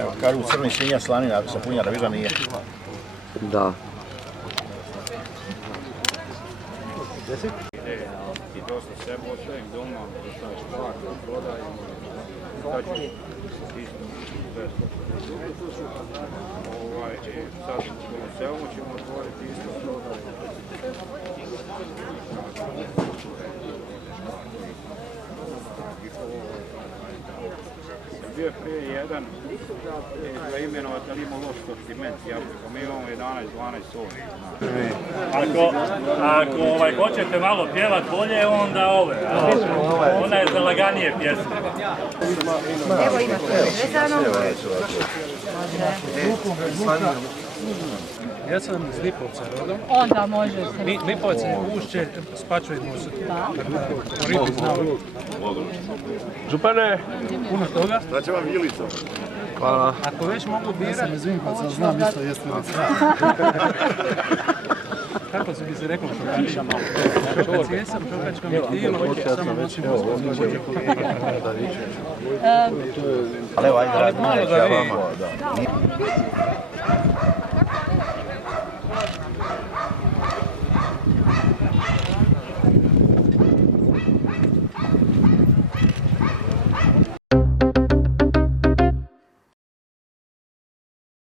Evo, kažu crni svinja slanina, sa punja da viža nije. Da. I dosta sebe ostavim doma, da sam špak, da prodajem. Sad ću isto sad u Selmu ćemo otvoriti isto prodaj. Bio je prije jedan za imenovati, ali ima loš sortiment, mi imamo 11-12 sorti. Ako hoćete malo pjevat bolje, onda ona je za laganije pjesme. Evo imate vezano. Ja sam iz Lipovca rodom. Onda može se. Lipovac je ušće Spačvoj Most. Župane! Puno toga. Znači vam Ilica. Hvala. Ako već mogu birat... Ja sam iz Vinkovaca, znam isto jeste Ilica. Kako se bi se rekao šokačka malo? Šokac jesam, šokačka mi tijelo, samo nosim ospođe Ali evo, ajde, malo da vi.